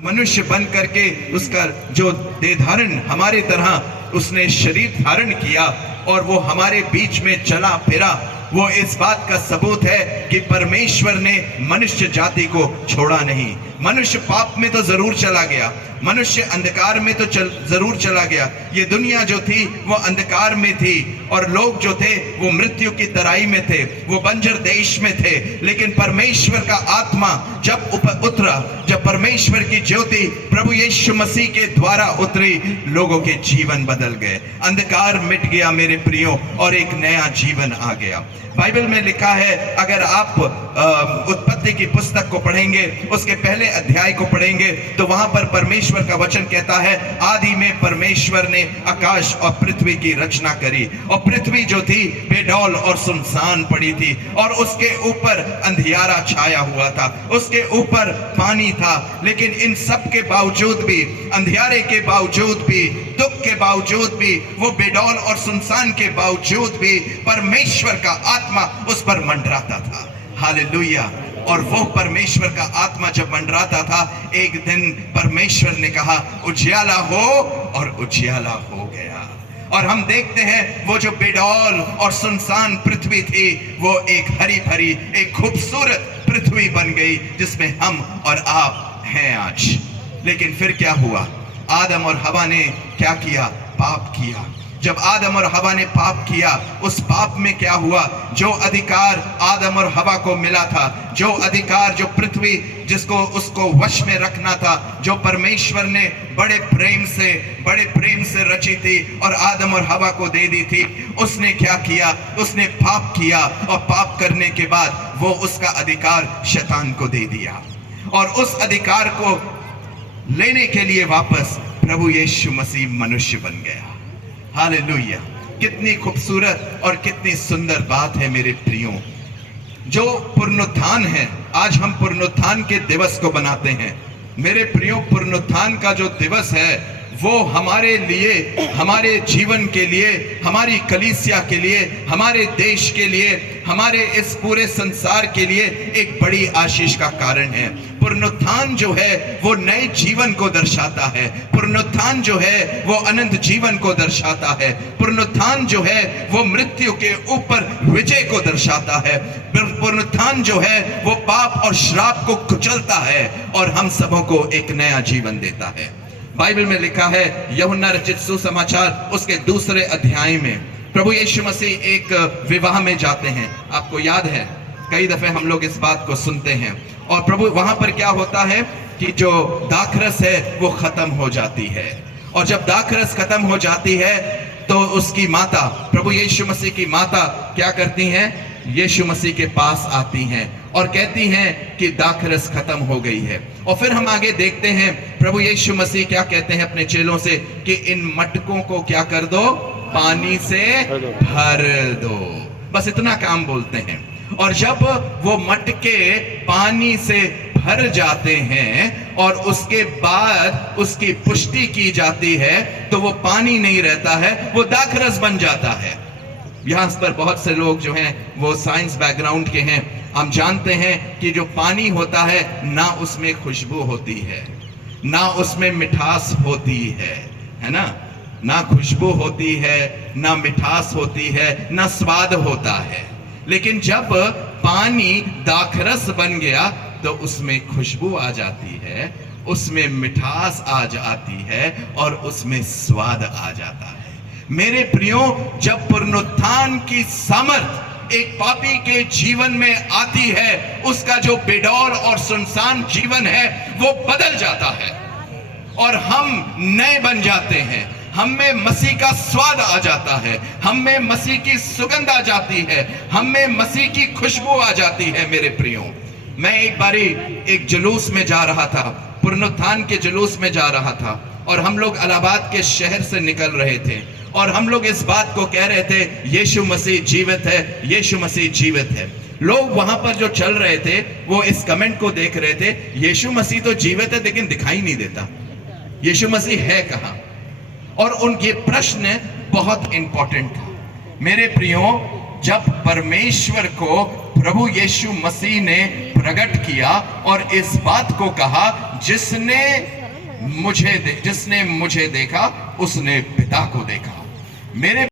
मनुष्य बन करके उसका जो देह धारण हमारे तरह उसने शरीर धारण किया और वो हमारे बीच में चला फिरा, वो इस बात का सबूत है कि परमेश्वर ने मनुष्य जाति को छोड़ा नहीं। मनुष्य पाप में तो जरूर चला गया, मनुष्य अंधकार में तो जरूर चला गया। ये दुनिया जो थी वो अंधकार में थी और लोग जो थे वो मृत्यु की तराई में थे, वो बंजर देश में थे। लेकिन परमेश्वर का आत्मा जब उतरा, जब परमेश्वर की ज्योति प्रभु यीशु मसीह के द्वारा उतरी, लोगों के जीवन बदल गए, अंधकार मिट गया मेरे प्रियो और एक नया जीवन आ गया। बाइबल में लिखा है, अगर आप उत्पत्ति की पुस्तक को पढ़ेंगे, उसके पहले अध्याय को पढ़ेंगे, तो वहां पर परमेश्वर का वचन कहता है, आदि में परमेश्वर ने आकाश और पृथ्वी की रचना करी। और पृथ्वी जो थी बेडौल और सुनसान पड़ी थी और उसके ऊपर अंधियारा छाया हुआ था, उसके ऊपर पानी था। लेकिन इन सब के बावजूद भी, अंधियारे के बावजूद भी, दुख के बावजूद भी, वो बेडौल और सुनसान के बावजूद भी परमेश्वर का आत्मा उस पर मंडराता था। हालेलुया। और वो परमेश्वर का आत्मा जब मंडराता था, एक दिन परमेश्वर ने कहा उजियाला हो, और उजियाला हो गया। और हम देखते हैं वो जो बेडौल और सुनसान पृथ्वी थी, वो एक हरी भरी, एक खूबसूरत पृथ्वी बन गई जिसमें हम और आप हैं आज। लेकिन फिर क्या हुआ? आदम और हवा ने क्या किया? पाप किया। जब आदम और हवा ने पाप किया, उस पाप में क्या हुआ? जो अधिकार आदम और हवा को मिला था, जो अधिकार, जो पृथ्वी जिसको उसको वश में रखना था, जो परमेश्वर ने बड़े प्रेम से रची थी और आदम और हवा को दे दी थी, उसने क्या किया? उसने पाप किया और पाप करने के बाद वो उसका अधिकार शैतान को दे दिया। और उस अधिकार को लेने के लिए वापस प्रभु यीशु मसीह मनुष्य बन गया। हालेलुया। कितनी खूबसूरत और कितनी सुंदर बात है मेरे प्रियो। जो पुनरुत्थान है, आज हम पुनरुत्थान के दिवस को बनाते हैं मेरे प्रियो। पुनरुत्थान का जो दिवस है वो हमारे लिए, हमारे जीवन के लिए, हमारी कलीसिया के लिए, हमारे देश के लिए, हमारे इस पूरे संसार के लिए एक बड़ी आशीष का कारण है। पुनरुत्थान जो है वो नए जीवन को दर्शाता है। पुनरुत्थान जो है वो अनंत जीवन को दर्शाता है। पुनरुत्थान जो है वो मृत्यु के ऊपर विजय को दर्शाता है। पुनरुत्थान जो है वो पाप और श्राप को कुचलता है और हम सबों को एक नया जीवन देता है। बाइबल में लिखा है, यूहन्ना रचित सुसमाचार उसके 2 अध्याय में प्रभु यीशु मसीह एक विवाह में जाते हैं। आपको याद है, कई दफे हम लोग इस बात को सुनते हैं। और प्रभु वहां पर क्या होता है कि जो दाखरस है वो खत्म हो जाती है। और जब दाखरस खत्म हो जाती है तो उसकी माता, प्रभु यीशु मसीह की माता क्या करती हैं? यीशु मसीह के पास आती हैं और कहती हैं कि दाखरस खत्म हो गई है। और फिर हम आगे देखते हैं, प्रभु यीशु मसीह क्या कहते हैं अपने चेलों से कि इन मटकों को क्या कर दो? पानी से भर दो। बस इतना काम बोलते हैं। और जब वो मटके पानी से भर जाते हैं और उसके बाद उसकी पुष्टि की जाती है, तो वो पानी नहीं रहता है, वो दाखरस बन जाता है। यहाँ पर बहुत से लोग जो हैं वो साइंस बैकग्राउंड के हैं। हम जानते हैं कि जो पानी होता है, ना उसमें खुशबू होती है, ना उसमें मिठास होती है ना? ना खुशबू होती है, ना मिठास होती है, ना स्वाद होता है। लेकिन जब पानी दाखरस बन गया तो उसमें खुशबू आ जाती है, उसमें मिठास आ जाती है और उसमें स्वाद आ जाता है। मेरे प्रियो, जब पुनरुत्थान की सामर्थ एक पापी के जीवन में आती है, उसका जो बेडौल और सुनसान जीवन है वो बदल जाता है और हम नए बन जाते हैं। हम में मसीह का स्वाद आ जाता है, हम में मसीह की सुगंध आ जाती है, हम में मसीह की खुशबू आ जाती है। मेरे प्रियो, मैं एक बारी एक जुलूस में जा रहा था, पुनरुत्थान के जुलूस में जा रहा था, और हम लोग इलाहाबाद के शहर से निकल रहे थे और हम लोग इस बात को कह रहे थे, यीशु मसीह जीवित है, यीशु मसीह जीवित है। लोग वहां पर जो चल रहे थे वो इस कमेंट को देख रहे थे, यीशु मसीह तो जीवित है लेकिन दिखाई नहीं देता, यीशु मसीह है कहां? और उनके प्रश्न बहुत इंपॉर्टेंट था। मेरे प्रियो, जब परमेश्वर को प्रभु यीशु मसीह ने प्रकट किया और इस बात को कहा, जिसने मुझे देखा उसने पिता को देखा। मेरे